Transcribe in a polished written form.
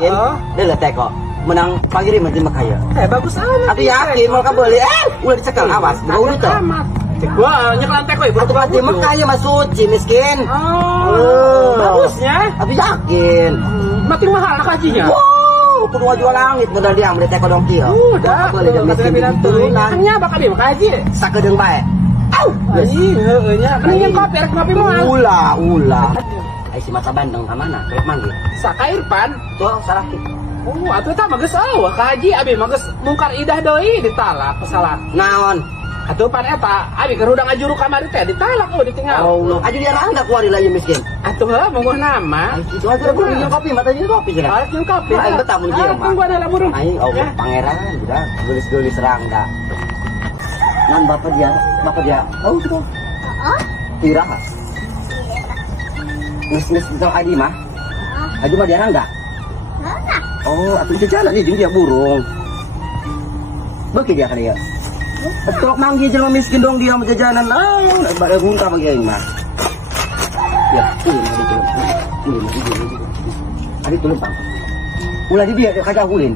Dia lah teko menang panggiri macam makaya. Bagus amat. Aku yakin mau kamu beli. Udah dicekal awas. Bau itu. Gua nyekelan teko ya. Aku pasti makaya mas suci miskin. Bagusnya. Aku yakin. Makin mahal nak hajinya. Wow, kedua jual langit modal dia beli teko dong kio. Udah. Boleh jam miskin turunan. Hanya bakal dia haji. Sakedeng bae. Au. Nya. Mending kopi rek kopi mah. Ulah. Ai si mata bandeng ka mana? Kelak manggil. Saka Irfan. Tuh salah ki. Atuh tah mah geus eueuh ka haji abi mah geus mungkar idah deui ditalak pesalah. Naon? Atuh pan eta abi keur udang ngajuru kamari teh ditalak ditinggal. Allah, aju dia rangga kuari lah ya miskin. Atuh heuh monggo nama. Itu aja gua minum kopi, mata minum kopi sih. Minum kopi. Aing betah mun kieu mah. Tunggu ada burung. Aing Allah pangeran udah gelis-gelis rangga. Nan bapak dia. Oh itu. Ira. Nis itu Adi mah. Adi mah dia rangga. Oh, atuh jalan nih dia burung. Bagi dia kali ya. Betul manggil jelma miskin dong dia jajanan. Bare gunta bagi aing mah. Ya, ini. Adi tulung bang. Ulah di dia kaca ulin.